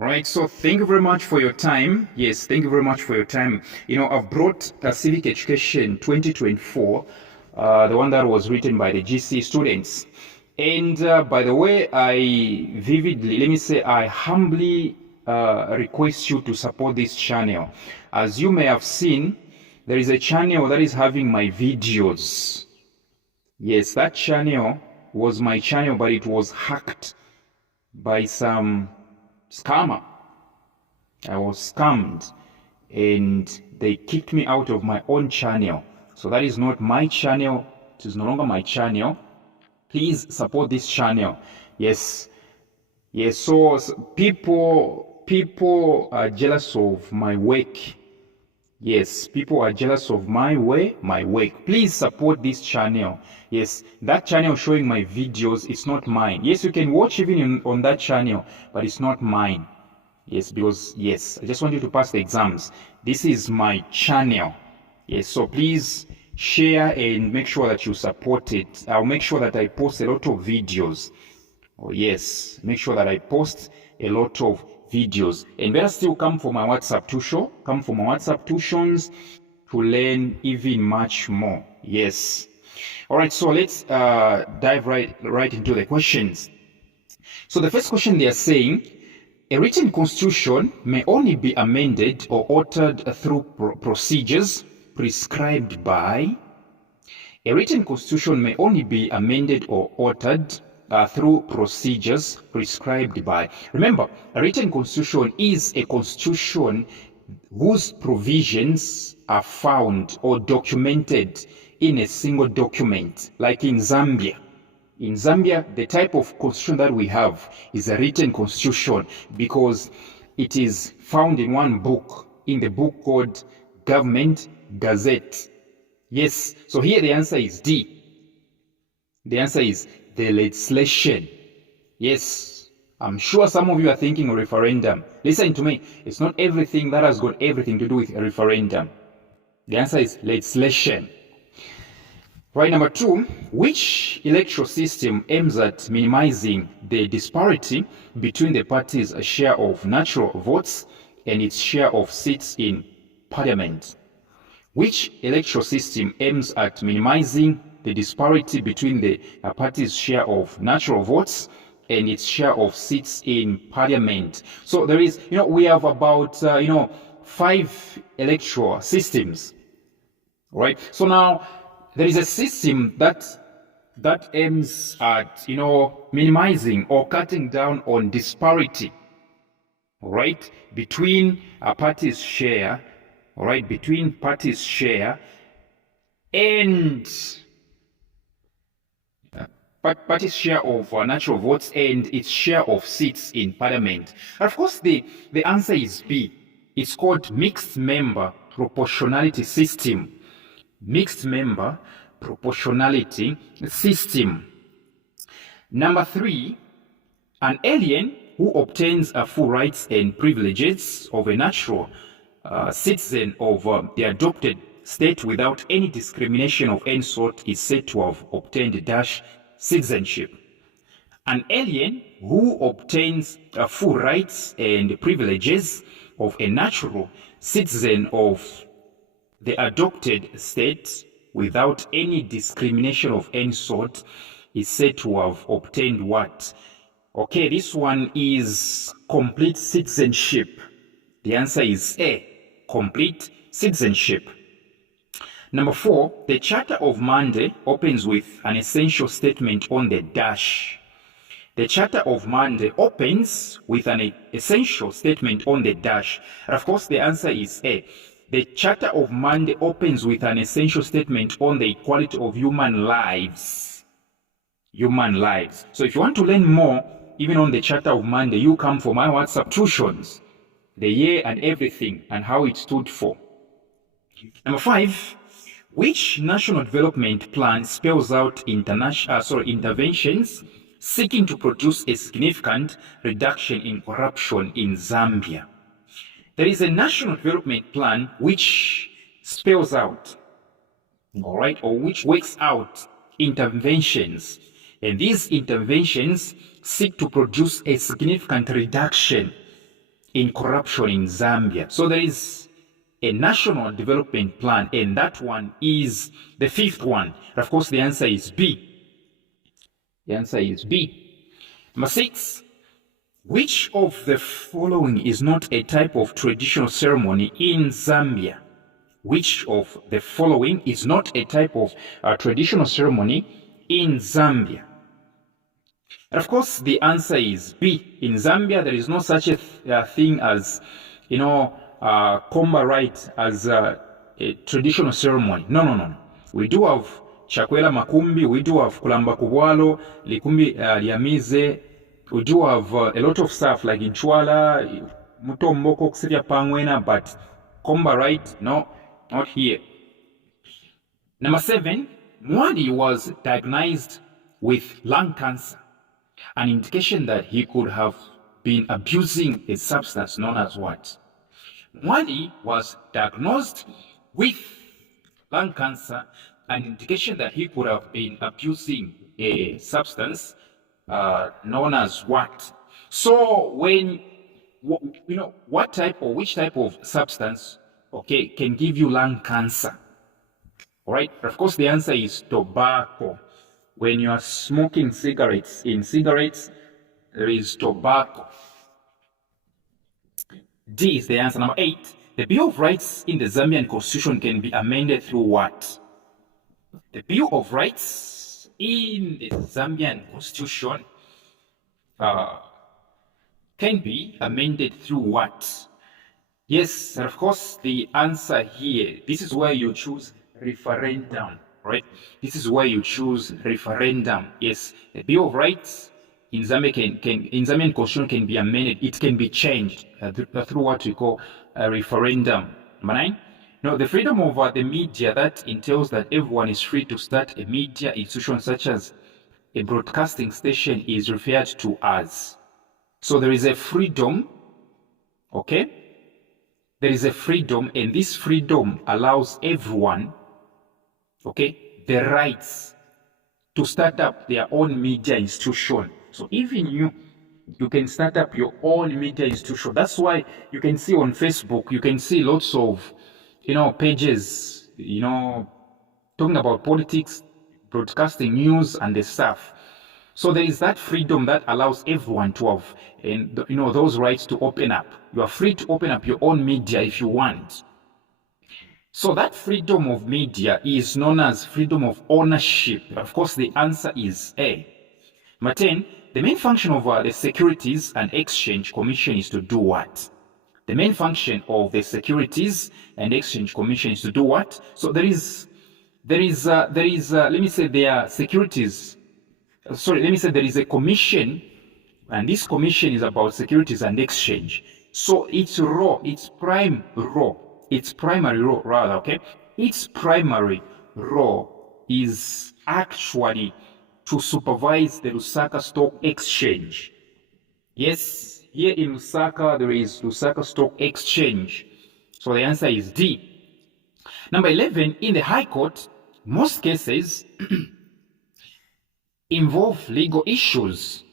Right, so thank you very much for your time. Yes, thank you very much for your time. I've brought Civic Education 2024, the one that was written by the GCE students. And by the way, I humbly request you to support this channel. As you may have seen, there is a channel that is having my videos. Yes, that channel was my channel, but it was hacked by some scammer. I was scammed and they kicked me out of my own channel. So that is not my channel. It is no longer my channel. Please support this channel. Yes. So people are jealous of my work. Yes, people are jealous of my work. Please support this channel. Yes, that channel showing my videos, it's not mine. Yes, you can watch even on that channel, but it's not mine. Yes, because, yes, I just want you to pass the exams. This is my channel. Yes, so please share and make sure that you support it. I'll make sure that I post a lot of videos. Oh, yes, make sure that I post a lot of videos. And better still, come for my WhatsApp tuition. Come for my WhatsApp tuitions to learn even much more. Yes. All right, so let's dive right into the questions. So the first question, they are saying, a written constitution may only be amended or altered through procedures prescribed by. A written constitution may only be amended or altered through procedures prescribed by. Remember, a written constitution is a constitution whose provisions are found or documented in a single document, like in Zambia. In Zambia, the type of constitution that we have is a written constitution because it is found in one book, in the book called Government Gazette. Yes, so here the answer is D. The answer is the legislation. Yes, I'm sure some of you are thinking of referendum. Listen to me, it's not everything that has got everything to do with a referendum. The answer is legislation. Right, number 2, which electoral system aims at minimizing the disparity between the party's share of natural votes and its share of seats in parliament? Which electoral system aims at minimizing the disparity between the party's share of natural votes and its share of seats in parliament? So there is, we have about, 5 electoral systems, right? So now, there is a system that aims at, minimizing or cutting down on disparity, right, between a party's share, right, between parties' share and party's share of natural votes and its share of seats in parliament. And of course, the answer is B. It's called mixed member proportionality system. Mixed member proportionality system. Number 3, an alien who obtains full rights and privileges of a natural citizen of the adopted state without any discrimination of any sort is said to have obtained dash citizenship. An alien who obtains full rights and privileges of a natural citizen of the adopted state without any discrimination of any sort is said to have obtained what? Okay, this one is complete citizenship. The answer is A, complete citizenship. Number 4, the Charter of Monday opens with an essential statement on the dash. The Charter of Monday opens with an essential statement on the dash. And of course, the answer is A. The Charter of Monday opens with an essential statement on the equality of human lives. Human lives. So if you want to learn more, even on the Charter of Monday, you come for my WhatsApp tuitions. The year and everything and how it stood for. Number 5, which national development plan spells out interventions seeking to produce a significant reduction in corruption in Zambia? There is a national development plan which spells out, all right, or which works out interventions. And these interventions seek to produce a significant reduction in corruption in Zambia. So there is a national development plan, and that one is the fifth one. And of course, the answer is B. The answer is B. Number 6, which of the following is not a type of traditional ceremony in Zambia? Which of the following is not a type of traditional ceremony in Zambia? And of course, the answer is B. In Zambia, there is no such a thing as, Komba rite as a traditional ceremony. No. We do have Chakwera Makumbi, we do have Kulamba Kubwalo, Likumbi Liamize, we do have a lot of stuff like in Chwala, Mutomboko, Kusivya Pangwena, but Komba rite, no, not here. Number 7, Mwandi was diagnosed with lung cancer, an indication that he could have been abusing a substance known as what? Mwandi was diagnosed with lung cancer, an indication that he could have been abusing a substance known as what? So when, what type or which type of substance, okay, can give you lung cancer? All right, of course, the answer is tobacco. When you are smoking cigarettes, in cigarettes, there is tobacco. D is the answer. Number 8, the Bill of Rights in the Zambian Constitution can be amended through what? The Bill of Rights in the Zambian Constitution can be amended through what? Yes, and of course, the answer here, this is where you choose referendum, right? This is where you choose referendum. Yes, the Bill of Rights in Zambia in Zambian Constitution can be amended. It can be changed through what we call a referendum. Number 9. Now, the freedom of the media that entails that everyone is free to start a media institution such as a broadcasting station is referred to as. So there is a freedom, okay? There is a freedom, and this freedom allows everyone, okay, the rights to start up their own media institution. So even you can start up your own media institution. That's why you can see on Facebook, you can see lots of, pages, talking about politics, broadcasting news and the stuff. So there is that freedom that allows everyone to have, and those rights to open up. You are free to open up your own media if you want. So that freedom of media is known as freedom of ownership. Of course, the answer is A. Number 10, the main function of the Securities and Exchange Commission is to do what? The main function of the Securities and Exchange Commission is to do what? So let me say there is a commission, and this commission is about securities and exchange. So its role, its primary role, okay? Its primary role is actually to supervise the Lusaka Stock Exchange. Yes, here in Lusaka, there is Lusaka Stock Exchange. So the answer is D. Number 11, in the High Court, most cases involve legal issues.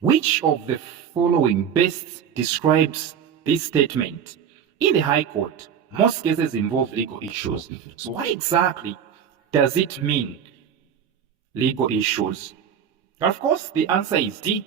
Which of the following best describes this statement? In the High Court, most cases involve legal issues. So what exactly does it mean, legal issues? Of course, the answer is D.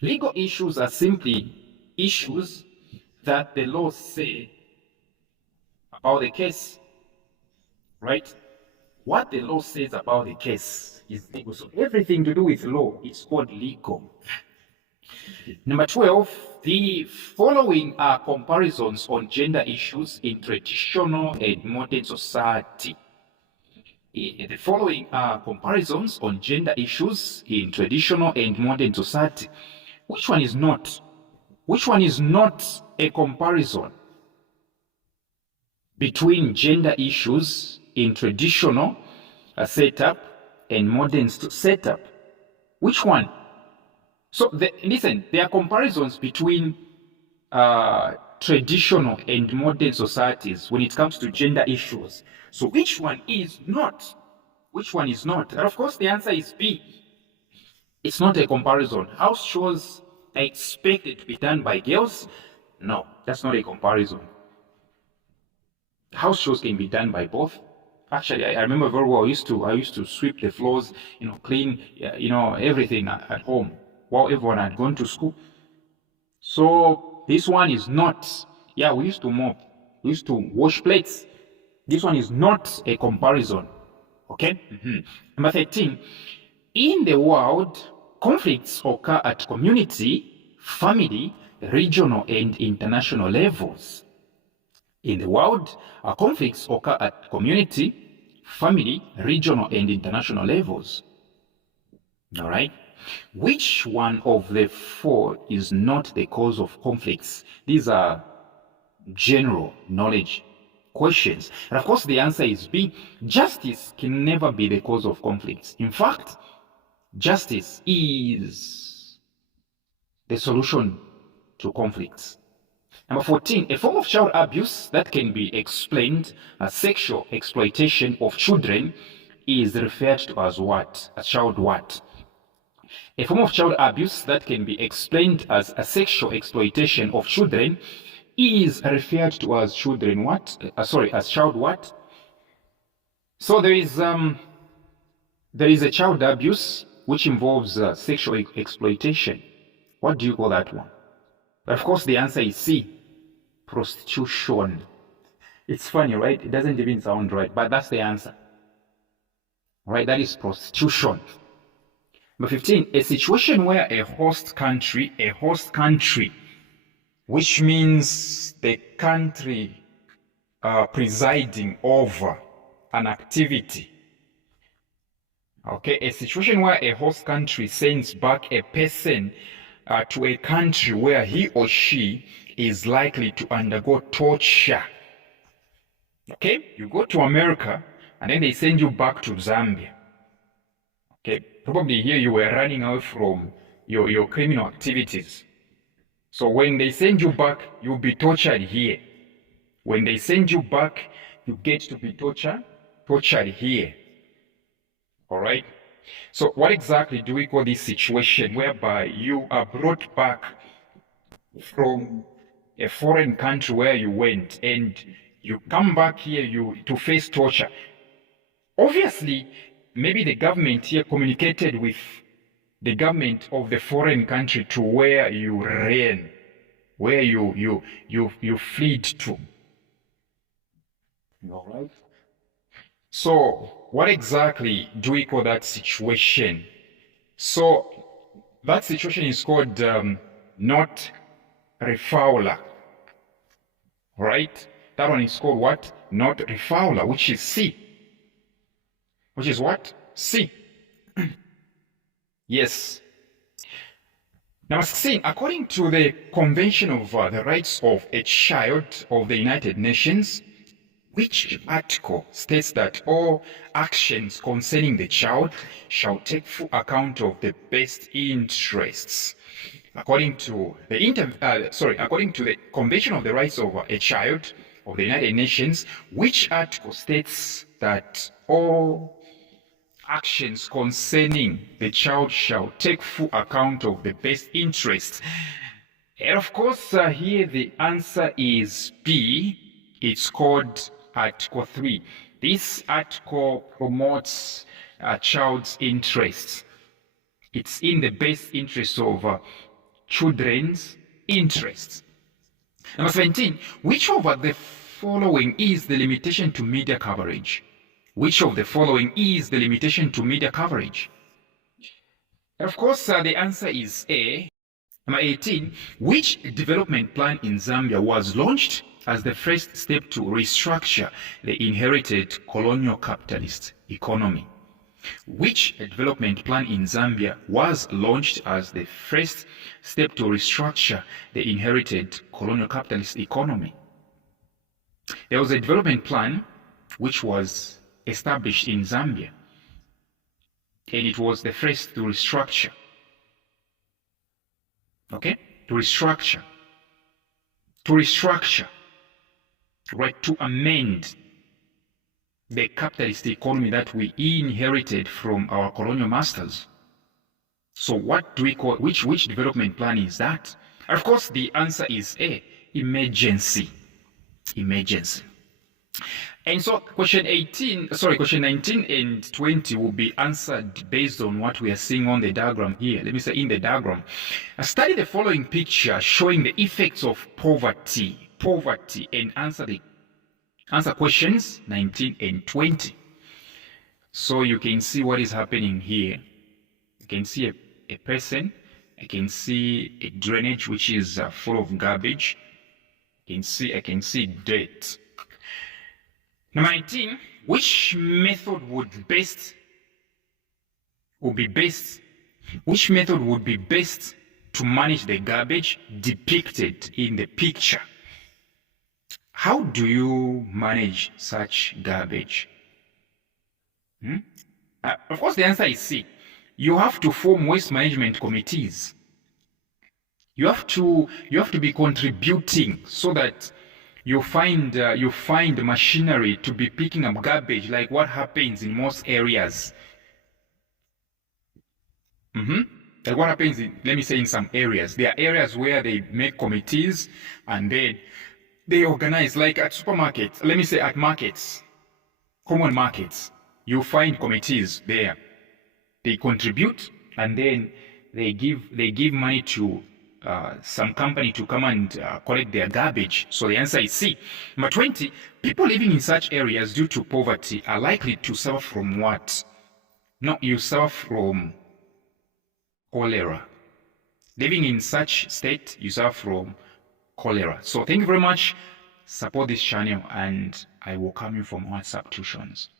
Legal issues are simply issues that the law say about the case, right? What the law says about the case is legal. So everything to do with law is called legal. Number 12, the following are comparisons on gender issues in traditional and modern society. The following are comparisons on gender issues in traditional and modern society. Which one is not? Which one is not a comparison between gender issues in traditional setup and modern setup? Which one? So listen, there are comparisons between traditional and modern societies when it comes to gender issues. So which one is not? Which one is not? And of course, the answer is B. It's not a comparison. House chores I expect it to be done by girls. No, that's not a comparison. House chores can be done by both. Actually, I remember very well. I used to sweep the floors, clean, everything at home while everyone had gone to school. So this one is not. Yeah, we used to mop. We used to wash plates. This one is not a comparison. Okay. Number 13. In the world, conflicts occur at community, family, regional, and international levels. In the world, conflicts occur at community, family, regional, and international levels. All right? Which one of the four is not the cause of conflicts? These are general knowledge questions. And of course, the answer is B. Justice can never be the cause of conflicts. In fact, justice is the solution to conflicts. Number 14, a form of child abuse that can be explained as sexual exploitation of children is referred to as what? As child what? A form of child abuse that can be explained as a sexual exploitation of children is referred to as children what? As child what? So there is a child abuse which involves sexual exploitation. What do you call that one? But of course, the answer is C. Prostitution. It's funny, right? It doesn't even sound right, but that's the answer. Right? That is prostitution. Number 15, a situation where a host country, which means the country presiding over an activity. Okay, a situation where a host country sends back a person to a country where he or she is likely to undergo torture. Okay, you go to America and then they send you back to Zambia. Okay, probably here you were running away from your criminal activities. So when they send you back, you'll be tortured here. When they send you back, you get to be tortured here. All right? So what exactly do we call this situation whereby you are brought back from a foreign country where you went and you come back here to face torture? Obviously, maybe the government here communicated with the government of the foreign country to where you ran, where you fled to. All right? So what exactly do we call that situation? So that situation is called not refouler. Right? That one is called what? Not refouler, which is C. Which is what? C. Yes. Number 16, according to the Convention of the Rights of a Child of the United Nations, which article states that all actions concerning the child shall take full account of the best interests? According to the Convention of the Rights of a Child of the United Nations, which article states that all actions concerning the child shall take full account of the best interests? And of course, here the answer is B. It's called Article 3. This article promotes a child's interests. It's in the best interest of children's interests. Number 17, which of the following is the limitation to media coverage? Which of the following is the limitation to media coverage? And of course, the answer is A. Number 18, which development plan in Zambia was launched as the first step to restructure the inherited colonial capitalist economy? Which development plan in Zambia was launched as the first step to restructure the inherited colonial capitalist economy? There was a development plan which was established in Zambia, and it was the first to restructure. Okay? To restructure, right? To amend the capitalist economy that we inherited from our colonial masters. So what do we call, which development plan is that? Of course, the answer is A, emergency. Emergency. And so question 19 and 20 will be answered based on what we are seeing on the diagram here. Let me say in the diagram. Study the following picture showing the effects of poverty, and answer questions 19 and 20. So you can see what is happening here. You can see a person. I can see a drainage which is full of garbage. I can see dirt. Number 19, which method would be best to manage the garbage depicted in the picture? How do you manage such garbage? Of course, the answer is C. You have to form waste management committees. You have to be contributing so that you find machinery to be picking up garbage, like what happens in most areas. Like what happens let me say in some areas. There are areas where they make committees and then they organize, like at supermarkets, let me say at markets, common markets, you find committees there. They contribute and then they give money to some company to come and collect their garbage. So the answer is C. Number 20, people living in such areas due to poverty are likely to suffer from what? No, you suffer from cholera. Living in such state, you suffer from cholera. So thank you very much. Support this channel and I welcome you for more substitutions.